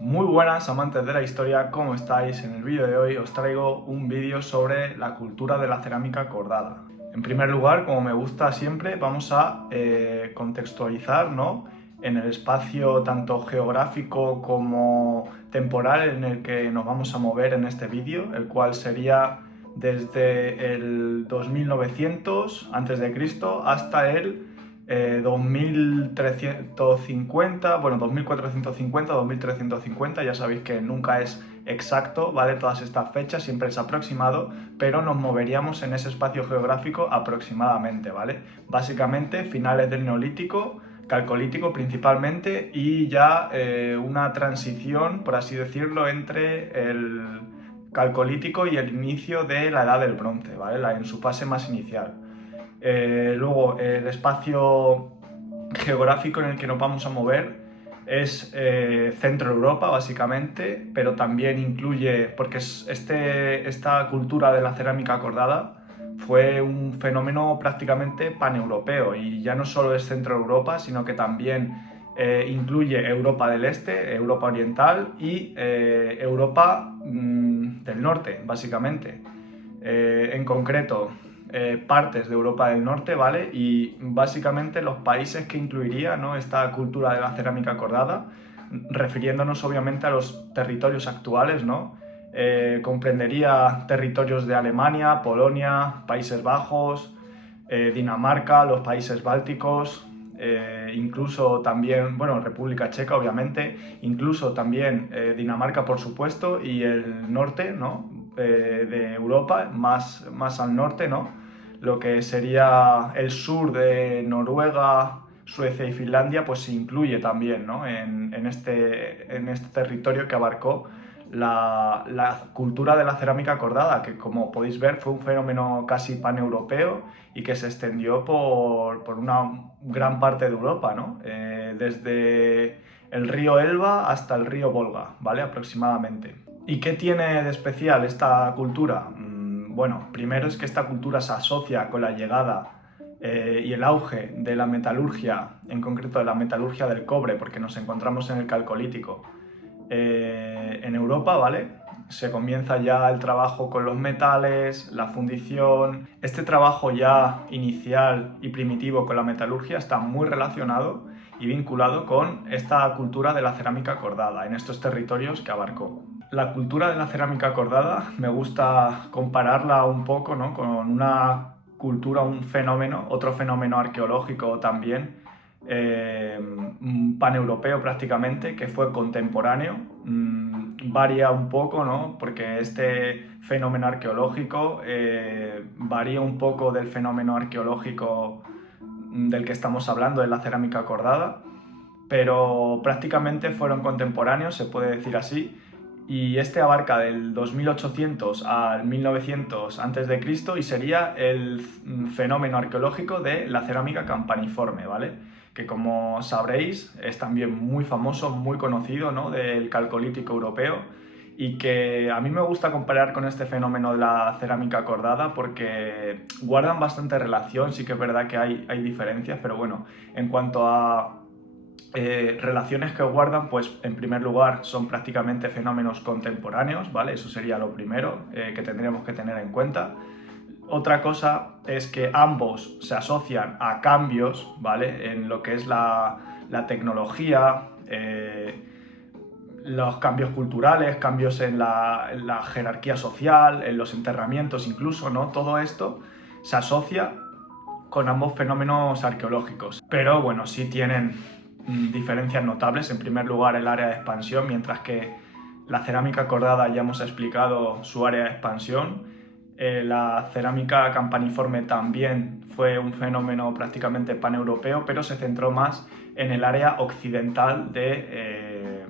Muy buenas amantes de la historia, ¿cómo estáis? En el vídeo de hoy os traigo un vídeo sobre la cultura de la cerámica cordada. En primer lugar, como me gusta siempre, vamos a contextualizar, ¿no?, en el espacio tanto geográfico como temporal en el que nos vamos a mover en este vídeo, el cual sería desde el 2900 a.C. hasta el 2350, bueno, 2450, 2350, ya sabéis que nunca es exacto, ¿vale? Todas estas fechas, siempre es aproximado, pero nos moveríamos en ese espacio geográfico aproximadamente, ¿vale? Básicamente finales del Neolítico, Calcolítico principalmente, y ya una transición, por así decirlo, entre el Calcolítico y el inicio de la Edad del Bronce, ¿vale? En su fase más inicial. Luego, el espacio geográfico en el que nos vamos a mover es Centro Europa, básicamente, pero también incluye, porque esta cultura de la cerámica cordada fue un fenómeno prácticamente paneuropeo, y ya no solo es Centro Europa, sino que también incluye Europa del Este, Europa Oriental y Europa del Norte, básicamente. En concreto, partes de Europa del Norte, ¿vale? Y básicamente los países que incluiría, ¿no?, esta cultura de la cerámica cordada, refiriéndonos obviamente a los territorios actuales, ¿no? Comprendería territorios de Alemania, Polonia, Países Bajos, Dinamarca, los países bálticos, incluso también, bueno, República Checa, obviamente, incluso también Dinamarca, por supuesto, y el norte, ¿no?, de Europa, más al norte, ¿no?, lo que sería el sur de Noruega, Suecia y Finlandia, pues se incluye también, ¿no?, en este territorio que abarcó la cultura de la cerámica cordada, que, como podéis ver, fue un fenómeno casi paneuropeo y que se extendió por una gran parte de Europa, ¿no? Desde el río Elba hasta el río Volga, ¿vale? Aproximadamente. ¿Y qué tiene de especial esta cultura? Bueno, primero es que esta cultura se asocia con la llegada y el auge de la metalurgia, en concreto de la metalurgia del cobre, porque nos encontramos en el Calcolítico. En Europa, ¿vale? Se comienza ya el trabajo con los metales, la fundición. Este trabajo ya inicial y primitivo con la metalurgia está muy relacionado y vinculado con esta cultura de la cerámica cordada en estos territorios que abarcó. La cultura de la cerámica cordada me gusta compararla un poco, ¿no?, con una cultura, un fenómeno, otro fenómeno arqueológico también, paneuropeo prácticamente, que fue contemporáneo. Varía un poco, ¿no?, porque este fenómeno arqueológico varía un poco del fenómeno arqueológico del que estamos hablando, de la cerámica cordada, pero prácticamente fueron contemporáneos, se puede decir así, y este abarca del 2800 al 1900 a.C. y sería el fenómeno arqueológico de la cerámica campaniforme, ¿vale? Que, como sabréis, es también muy famoso, muy conocido, ¿no?, del Calcolítico europeo, y que a mí me gusta comparar con este fenómeno de la cerámica cordada porque guardan bastante relación. Sí que es verdad que hay diferencias, pero bueno, en cuanto a relaciones que guardan, pues en primer lugar son prácticamente fenómenos contemporáneos, ¿vale? Eso sería lo primero que tendríamos que tener en cuenta. Otra cosa es que ambos se asocian a cambios, ¿vale?, en lo que es la tecnología, los cambios culturales, cambios en la jerarquía social, en los enterramientos incluso, ¿no? Todo esto se asocia con ambos fenómenos arqueológicos. Pero bueno, sí tienen diferencias notables. En primer lugar, el área de expansión, mientras que la cerámica cordada ya hemos explicado su área de expansión. La cerámica campaniforme también fue un fenómeno prácticamente paneuropeo, pero se centró más en el área occidental de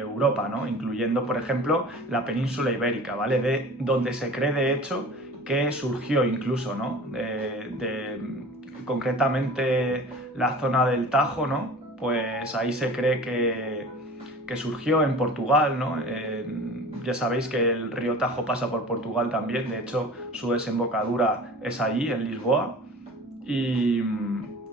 Europa, ¿no?, incluyendo, por ejemplo, la península ibérica, ¿vale?, de donde se cree, de hecho, que surgió incluso, ¿no?, concretamente la zona del Tajo, ¿no?, pues ahí se cree que surgió en Portugal, ¿no? Ya sabéis que el río Tajo pasa por Portugal también, de hecho su desembocadura es allí, en Lisboa, y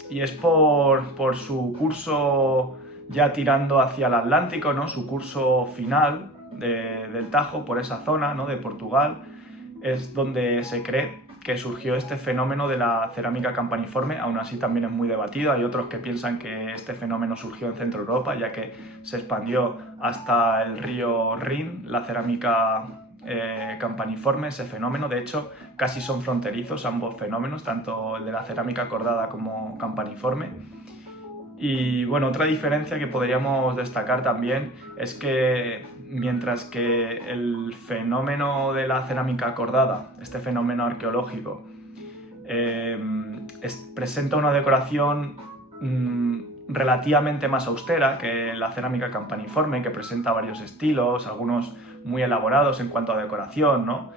es por su curso ya tirando hacia el Atlántico, ¿no? Su curso final del Tajo, por esa zona, ¿no? De Portugal, es donde se cree que surgió este fenómeno de la cerámica campaniforme. Aún así también es muy debatido. Hay otros que piensan que este fenómeno surgió en Centro Europa, ya que se expandió hasta el río Rin, la cerámica campaniforme, ese fenómeno. De hecho, casi son fronterizos ambos fenómenos, tanto el de la cerámica cordada como campaniforme. Y bueno, otra diferencia que podríamos destacar también es que mientras que el fenómeno de la cerámica cordada, este fenómeno arqueológico, presenta una decoración relativamente más austera que la cerámica campaniforme, que presenta varios estilos, algunos muy elaborados en cuanto a decoración, ¿no?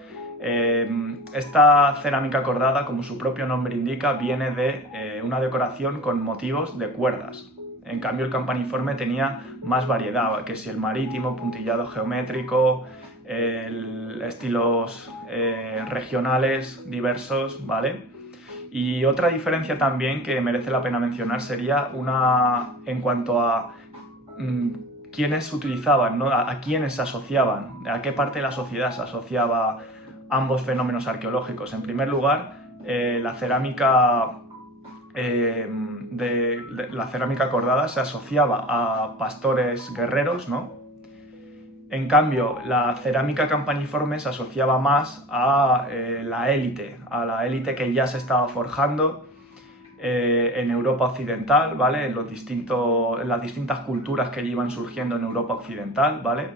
Esta cerámica cordada, como su propio nombre indica, viene de una decoración con motivos de cuerdas. En cambio, el campaniforme tenía más variedad, que si el marítimo, puntillado geométrico, estilos regionales diversos, ¿vale? Y otra diferencia también que merece la pena mencionar sería en cuanto a quiénes utilizaban, ¿no? A quiénes se asociaban, a qué parte de la sociedad se asociaba ambos fenómenos arqueológicos. En primer lugar, la cerámica la cerámica cordada se asociaba a pastores guerreros, ¿no? En cambio, la cerámica campaniforme se asociaba más a la élite que ya se estaba forjando en Europa occidental, ¿vale? En las distintas culturas que iban surgiendo en Europa occidental, ¿vale?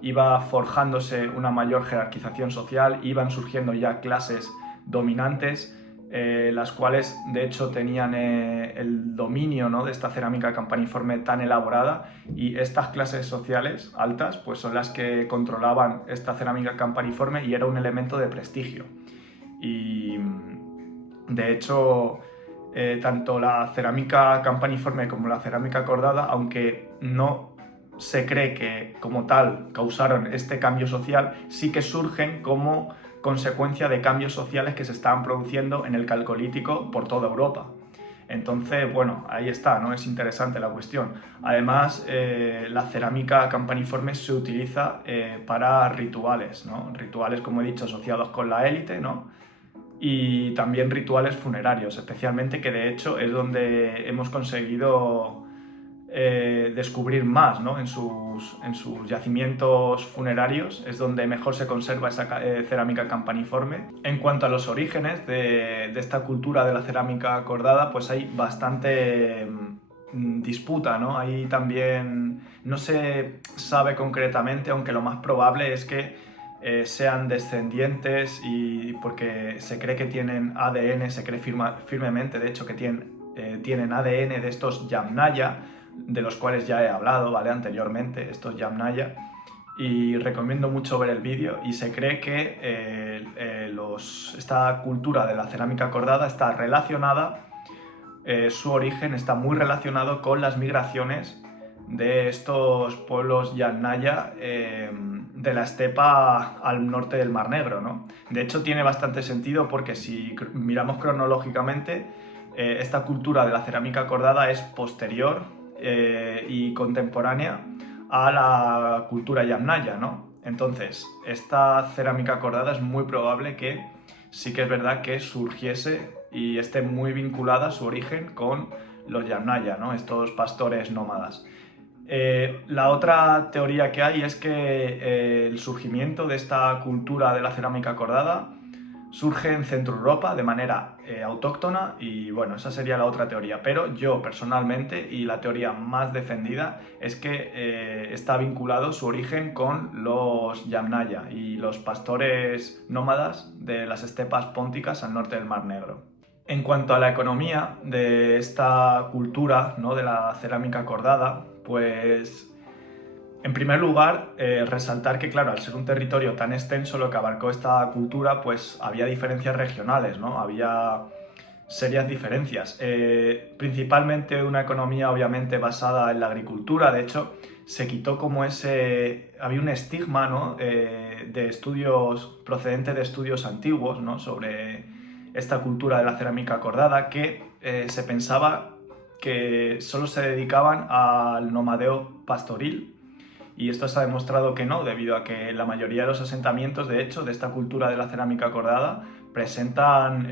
Iba forjándose una mayor jerarquización social, iban surgiendo ya clases dominantes, las cuales de hecho tenían el dominio, ¿no? De esta cerámica campaniforme tan elaborada, y estas clases sociales altas pues son las que controlaban esta cerámica campaniforme y era un elemento de prestigio. Y de hecho tanto la cerámica campaniforme como la cerámica cordada, aunque no se cree que como tal causaron este cambio social, sí que surgen como consecuencia de cambios sociales que se estaban produciendo en el Calcolítico por toda Europa. Entonces, bueno, ahí está, ¿no? Es interesante la cuestión. Además, la cerámica campaniforme se utiliza para rituales, ¿no? Rituales, como he dicho, asociados con la élite, ¿no? Y también rituales funerarios, especialmente, que de hecho es donde hemos conseguido descubrir más, ¿no? En sus yacimientos funerarios es donde mejor se conserva esa cerámica campaniforme. En cuanto a los orígenes de esta cultura de la cerámica cordada, pues hay bastante disputa, ¿no? Ahí también no se sabe concretamente, aunque lo más probable es que sean descendientes, y porque se cree que tienen ADN, se cree firmemente, de hecho, que tienen ADN de estos Yamnaya, de los cuales ya he hablado, ¿vale? Anteriormente, estos Yamnaya, y recomiendo mucho ver el vídeo. Y se cree que esta cultura de la cerámica cordada está relacionada, su origen está muy relacionado con las migraciones de estos pueblos Yamnaya de la estepa al norte del Mar Negro, ¿no? De hecho, tiene bastante sentido porque si miramos cronológicamente, esta cultura de la cerámica cordada es posterior y contemporánea a la cultura Yamnaya, ¿no? Entonces, esta cerámica cordada es muy probable que sí que es verdad que surgiese y esté muy vinculada a su origen con los Yamnaya, ¿no? Estos pastores nómadas. La otra teoría que hay es que el surgimiento de esta cultura de la cerámica cordada surge en Centro Europa de manera autóctona, y bueno, esa sería la otra teoría. Pero yo personalmente, y la teoría más defendida, es que está vinculado su origen con los Yamnaya y los pastores nómadas de las estepas pónticas al norte del Mar Negro. En cuanto a la economía de esta cultura, ¿no? De la cerámica cordada, pues en primer lugar, resaltar que, claro, al ser un territorio tan extenso lo que abarcó esta cultura, pues había diferencias regionales, ¿no? Había serias diferencias. Principalmente una economía obviamente basada en la agricultura. De hecho, se quitó como había un estigma, ¿no? De estudios, procedente de estudios antiguos, ¿no? Sobre esta cultura de la cerámica cordada, que se pensaba que solo se dedicaban al nomadeo pastoril. Y esto se ha demostrado que no, debido a que la mayoría de los asentamientos, de hecho, de esta cultura de la cerámica cordada, presentan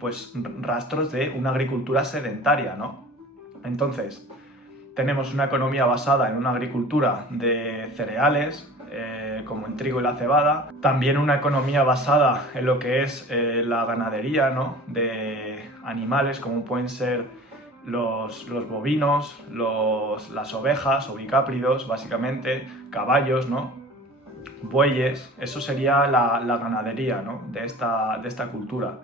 pues rastros de una agricultura sedentaria, ¿no? Entonces, tenemos una economía basada en una agricultura de cereales, como el trigo y la cebada. También una economía basada en lo que es la ganadería, ¿no? De animales, como pueden ser los bovinos, las ovejas, ovicápridos, básicamente, caballos, ¿no? Bueyes. Eso sería la ganadería, ¿no? de esta cultura.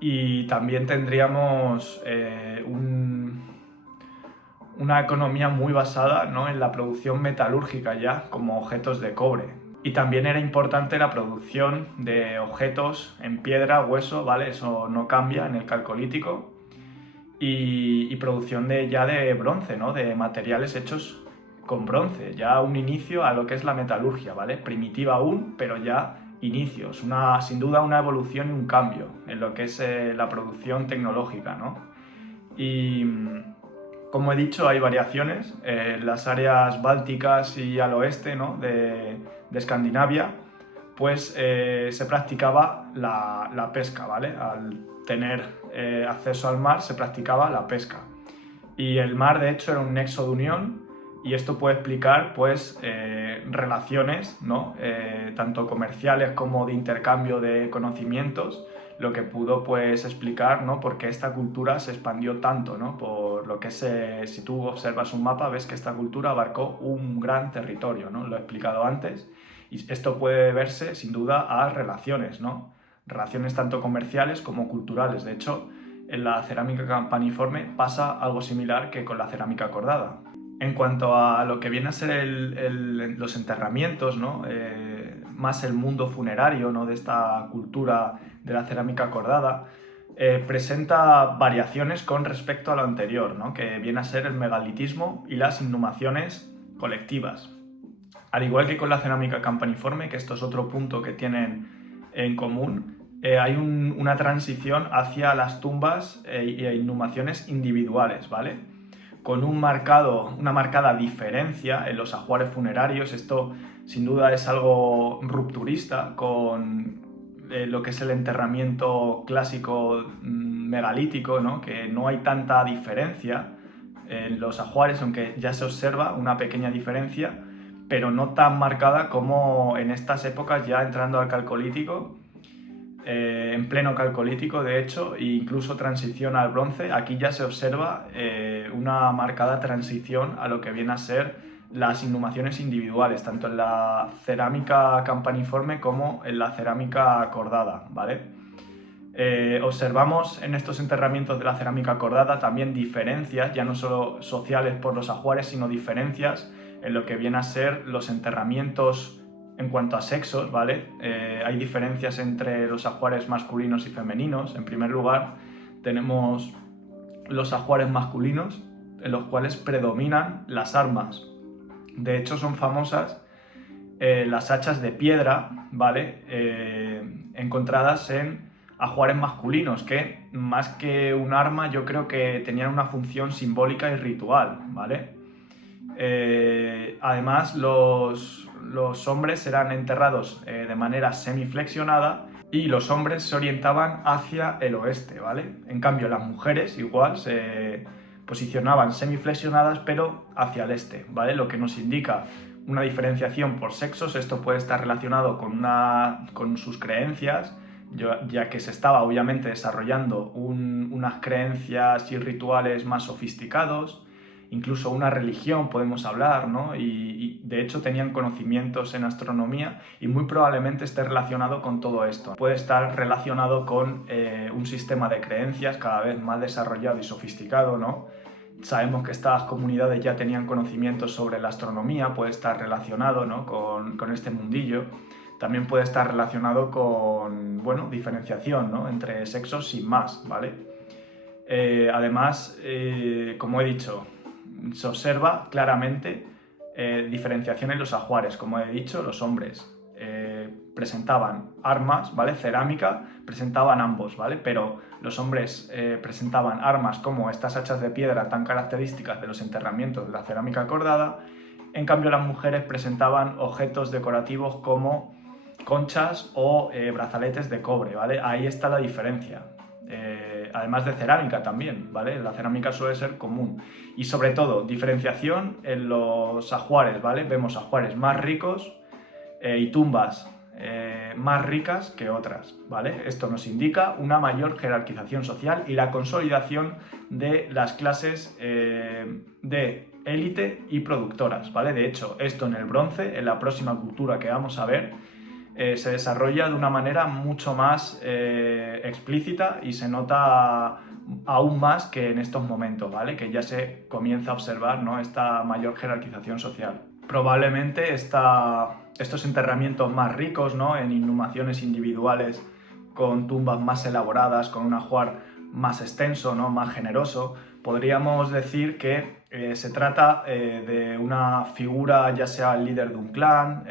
Y también tendríamos una economía muy basada, ¿no? en la producción metalúrgica ya, como objetos de cobre. Y también era importante la producción de objetos en piedra, hueso, ¿vale? Eso no cambia en el calcolítico. Y producción ya de bronce, ¿no? De materiales hechos con bronce, ya un inicio a lo que es la metalurgia, ¿vale? Primitiva aún, pero ya inicios, sin duda una evolución y un cambio en lo que es la producción tecnológica, ¿no? Y como he dicho, hay variaciones en las áreas bálticas y al oeste, ¿no? de Escandinavia, pues se practicaba la pesca, ¿vale? Al tener acceso al mar se practicaba la pesca. Y el mar, de hecho, era un nexo de unión, y esto puede explicar pues relaciones, ¿no? Tanto comerciales como de intercambio de conocimientos, lo que pudo pues explicar, ¿no? por qué esta cultura se expandió tanto, ¿no? Por lo que si tú observas un mapa ves que esta cultura abarcó un gran territorio, ¿no? Lo he explicado antes, y esto puede deberse sin duda a relaciones, ¿no? Relaciones tanto comerciales como culturales. De hecho, en la cerámica campaniforme pasa algo similar que con la cerámica cordada. En cuanto a lo que viene a ser los enterramientos, ¿no? Más el mundo funerario, ¿no? de esta cultura de la cerámica cordada, presenta variaciones con respecto a lo anterior, ¿no? que viene a ser el megalitismo y las inhumaciones colectivas. Al igual que con la cerámica campaniforme, que esto es otro punto que tienen en común, hay una transición hacia las tumbas e inhumaciones individuales, ¿vale? Con una marcada diferencia en los ajuares funerarios. Esto sin duda es algo rupturista con lo que es el enterramiento clásico megalítico, ¿no? Que no hay tanta diferencia en los ajuares, aunque ya se observa una pequeña diferencia, pero no tan marcada como en estas épocas ya entrando al calcolítico, en pleno calcolítico de hecho, e incluso transición al bronce. Aquí ya se observa una marcada transición a lo que viene a ser las inhumaciones individuales, tanto en la cerámica campaniforme como en la cerámica cordada, ¿vale? Observamos en estos enterramientos de la cerámica cordada también diferencias, ya no solo sociales por los ajuares, sino diferencias en lo que viene a ser los enterramientos en cuanto a sexos, ¿vale? Hay diferencias entre los ajuares masculinos y femeninos. En primer lugar, tenemos los ajuares masculinos, en los cuales predominan las armas. De hecho, son famosas las hachas de piedra, ¿vale? Encontradas en ajuares masculinos, que más que un arma yo creo que tenían una función simbólica y ritual, ¿vale? Además, los hombres eran enterrados de manera semiflexionada, y los hombres se orientaban hacia el oeste, ¿vale? En cambio, las mujeres igual se posicionaban semiflexionadas pero hacia el este, ¿vale? Lo que nos indica una diferenciación por sexos. Esto puede estar relacionado con sus creencias, ya que se estaba obviamente desarrollando unas creencias y rituales más sofisticados. Incluso una religión podemos hablar, ¿no? Y de hecho tenían conocimientos en astronomía, y muy probablemente esté relacionado con todo esto. Puede estar relacionado con un sistema de creencias cada vez más desarrollado y sofisticado, ¿no? Sabemos que estas comunidades ya tenían conocimientos sobre la astronomía, puede estar relacionado, ¿no? con este mundillo. También puede estar relacionado con, bueno, diferenciación, ¿no? entre sexos sin más, ¿vale? Además, como he dicho, se observa claramente diferenciación en los ajuares. Como he dicho, los hombres presentaban armas, ¿vale? Cerámica, presentaban ambos, ¿vale? Pero los hombres presentaban armas como estas hachas de piedra tan características de los enterramientos de la cerámica cordada. En cambio, las mujeres presentaban objetos decorativos como conchas o brazaletes de cobre, ¿vale? Ahí está la diferencia. Además de cerámica también, ¿vale? La cerámica suele ser común. Y sobre todo, diferenciación en los ajuares, ¿vale? Vemos ajuares más ricos y tumbas más ricas que otras, ¿vale? Esto nos indica una mayor jerarquización social y la consolidación de las clases de élite y productoras, ¿vale? De hecho, esto en el bronce, en la próxima cultura que vamos a ver, se desarrolla de una manera mucho más explícita y se nota aún más que en estos momentos, ¿vale? Que ya se comienza a observar, ¿no?, esta mayor jerarquización social. Probablemente estos enterramientos más ricos, ¿no?, en inhumaciones individuales, con tumbas más elaboradas, con un ajuar más extenso, ¿no?, más generoso, podríamos decir que se trata de una figura, ya sea el líder de un clan,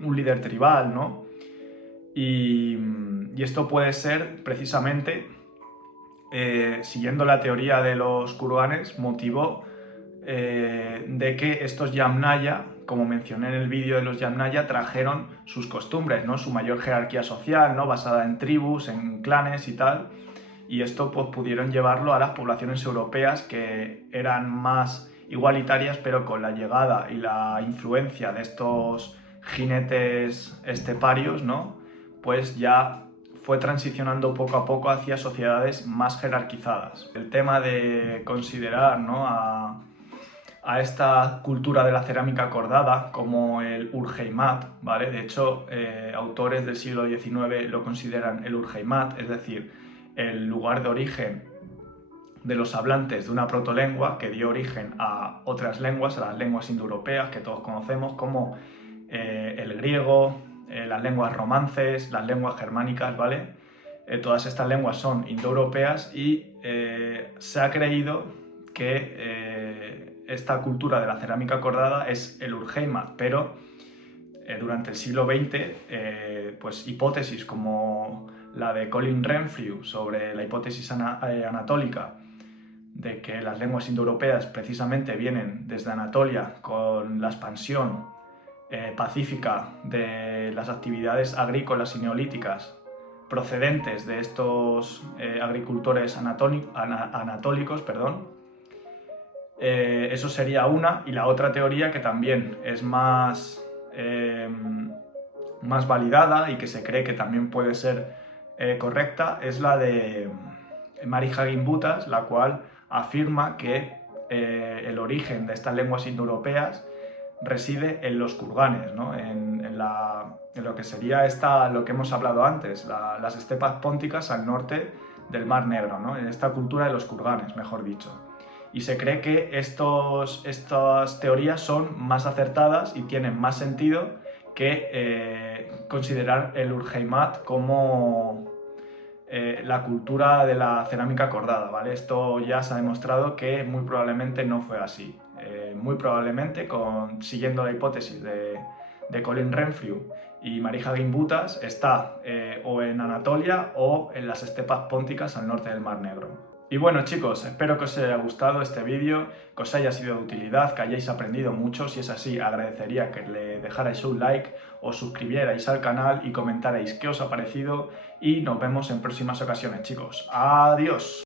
un líder tribal, ¿no? Y esto puede ser precisamente, siguiendo la teoría de los kurganes, motivo de que estos Yamnaya, como mencioné en el vídeo de los Yamnaya, trajeron sus costumbres, ¿no? Su mayor jerarquía social, ¿no?, basada en tribus, en clanes y tal, y esto pues pudieron llevarlo a las poblaciones europeas, que eran más igualitarias, pero con la llegada y la influencia de estos jinetes esteparios, ¿no?, pues ya fue transicionando poco a poco hacia sociedades más jerarquizadas. El tema de considerar, ¿no?, a esta cultura de la cerámica cordada como el Urheimat, ¿vale? De hecho, autores del siglo XIX lo consideran el Urheimat, es decir, el lugar de origen de los hablantes de una protolengua que dio origen a otras lenguas, a las lenguas indoeuropeas que todos conocemos, como el griego, las lenguas romances, las lenguas germánicas, ¿vale? Todas estas lenguas son indoeuropeas y se ha creído que esta cultura de la cerámica cordada es el Urheimat, pero durante el siglo XX, pues hipótesis como la de Colin Renfrew sobre la hipótesis anatólica, de que las lenguas indoeuropeas precisamente vienen desde Anatolia con la expansión pacífica de las actividades agrícolas y neolíticas procedentes de estos agricultores anatólicos, eso sería una. Y la otra teoría, que también es más validada y que se cree que también puede ser correcta, es la de Mary Haggin-Butas, la cual afirma que el origen de estas lenguas indoeuropeas reside en los kurganes, ¿no?, en lo que sería lo que hemos hablado antes, las estepas pónticas al norte del Mar Negro, ¿no?, en esta cultura de los kurganes, mejor dicho. Y se cree que estas teorías son más acertadas y tienen más sentido que considerar el Urheimat como la cultura de la cerámica cordada, ¿vale? Esto ya se ha demostrado que muy probablemente no fue así. Muy probablemente, siguiendo la hipótesis de Colin Renfrew y Mary Haggin-Butas, está o en Anatolia o en las estepas pónticas al norte del Mar Negro. Y bueno, chicos, espero que os haya gustado este vídeo, que os haya sido de utilidad, que hayáis aprendido mucho. Si es así, agradecería que le dejarais un like, os suscribierais al canal y comentarais qué os ha parecido, y nos vemos en próximas ocasiones, chicos. ¡Adiós!